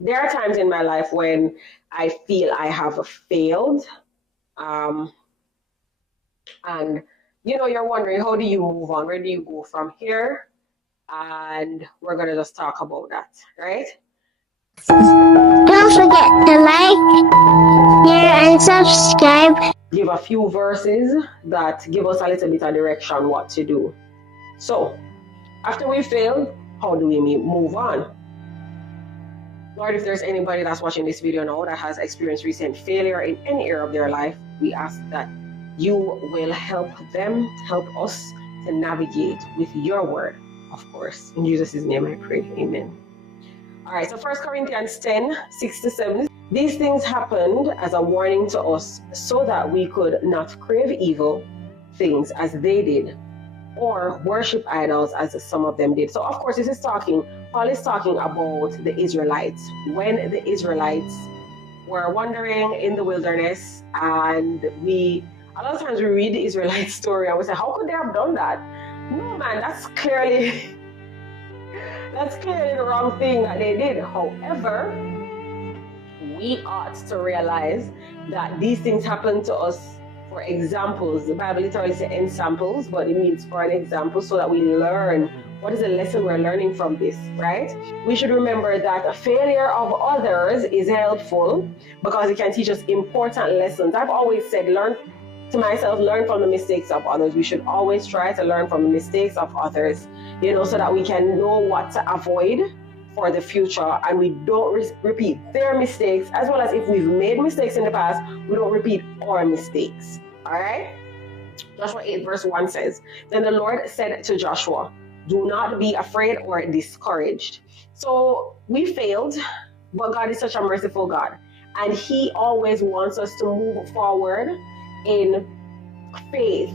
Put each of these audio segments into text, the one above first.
there are times in my life when I feel I have failed. Um, and you're wondering, how do you move on? Where do you go from here? And we're gonna just talk about that, right? Don't forget to like, share, and subscribe. Give a few verses that give us a little bit of direction what to do. So, after we failed, how do we move on? Lord, if there's anybody that's watching this video now that has experienced recent failure in any area of their life, we ask that you will help them, help us to navigate with your word, of course. In Jesus' name I pray, amen. All right, so 1 Corinthians 10, 6-7. These things happened as a warning to us so that we could not crave evil things as they did, or worship idols as some of them did. So of course, Paul is talking about the Israelites. When the Israelites were wandering in the wilderness, and a lot of times we read the Israelite story and we say, how could they have done that? No, man, that's clearly the wrong thing that they did. However, we ought to realize that these things happen to us for examples. The Bible literally says ensamples, but it means for an example, so that we learn what is the lesson we're learning from this, right? We should remember that a failure of others is helpful because it can teach us important lessons. I've always said, learn from the mistakes of others. We should always try to learn from the mistakes of others, so that we can know what to avoid for the future, and we don't repeat their mistakes, as well as if we've made mistakes in the past, we don't repeat our mistakes. All right? Joshua 8 verse 1 says, then the Lord said to Joshua, do not be afraid or discouraged. So we failed, but God is such a merciful God, and he always wants us to move forward in faith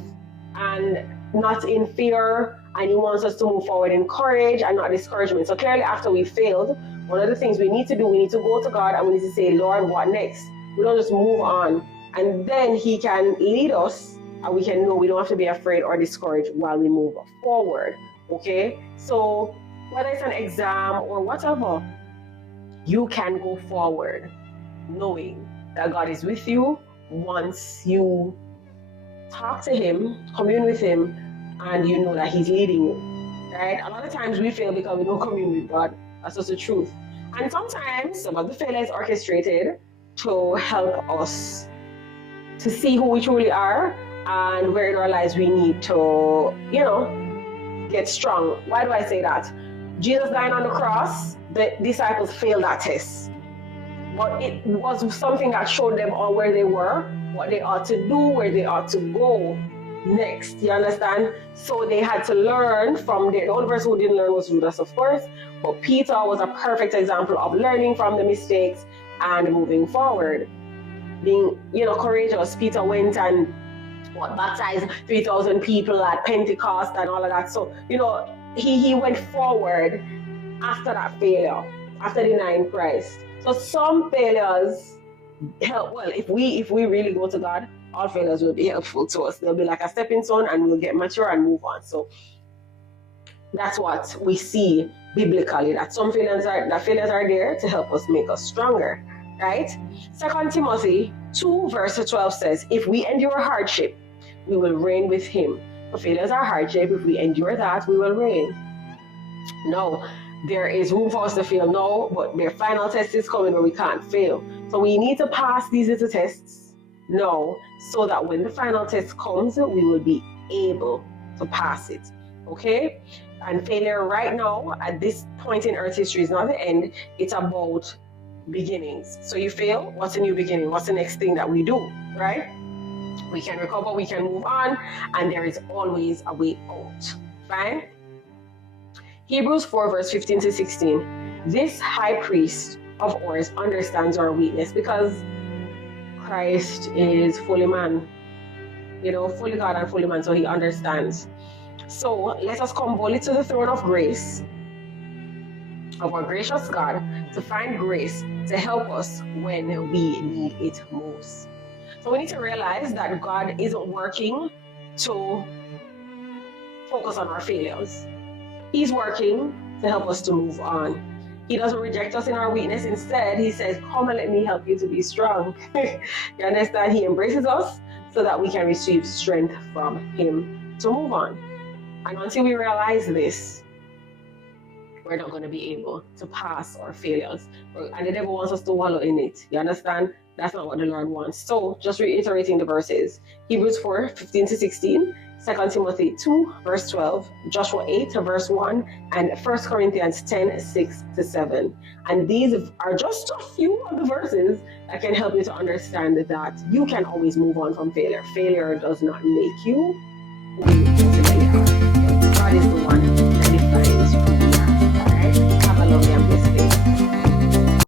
and not in fear, and he wants us to move forward in courage and not discouragement. So clearly, after we failed, one of the things we need to do, we need to go to God and we need to say, Lord, what next? We don't just move on, and then he can lead us, and we can know we don't have to be afraid or discouraged while we move forward. Okay, so whether it's an exam or whatever, you can go forward knowing that God is with you once you talk to him, commune with him, and you know that he's leading you, right? A lot of times we fail because we don't commune with God. That's just the truth. And sometimes some of the failure is orchestrated to help us to see who we truly are and where in our lives we need to, get strong. Why do I say that? Jesus dying on the cross, the disciples failed that test. But it was something that showed them all where they were, what they ought to do, where they ought to go next. You understand? So they had to learn from there. The only person who didn't learn was Judas, of course. But Peter was a perfect example of learning from the mistakes and moving forward. Being, courageous. Peter went and baptized 3,000 people at Pentecost and all of that. So, he went forward after that failure, after denying Christ. So some failures help. Well, if we really go to God, all failures will be helpful to us. They'll be like a stepping stone, and we'll get mature and move on. So that's what we see biblically, that some failures are there to help us, make us stronger, right? 2 Timothy 2 verse 12 says, if we endure hardship, we will reign with him. So failures are hardship. If we endure that, we will reign. No, there is room for us to fail now, but their final test is coming where we can't fail. So we need to pass these little tests now, so that when the final test comes, we will be able to pass it. Okay? And failure right now, at this point in Earth history, is not the end. It's about beginnings. So you fail, what's a new beginning? What's the next thing that we do, right? We can recover, we can move on, and there is always a way out. Fine? Hebrews 4 verse 15-16. This high priest of ours understands our weakness, because Christ is fully man, fully God and fully man, so he understands. So let us come boldly to the throne of grace of our gracious God to find grace to help us when we need it most. So we need to realize that God isn't working to focus on our failures. He's working to help us to move on. He doesn't reject us in our weakness. Instead, he says, come and let me help you to be strong. You understand? He embraces us so that we can receive strength from him to move on. And until we realize this, we're not going to be able to pass our failures. And the devil wants us to wallow in it. You understand? That's not what the Lord wants. So, just reiterating the verses. Hebrews 4, 15 to 16, 2 Timothy 2, verse 12, Joshua 8, verse 1, and 1 Corinthians 10, 6 to 7. And these are just a few of the verses that can help you to understand that you can always move on from failure. Failure does not make you who you ultimately are. God is the one that defines who we are. Alright? Have a lovely and blessed day.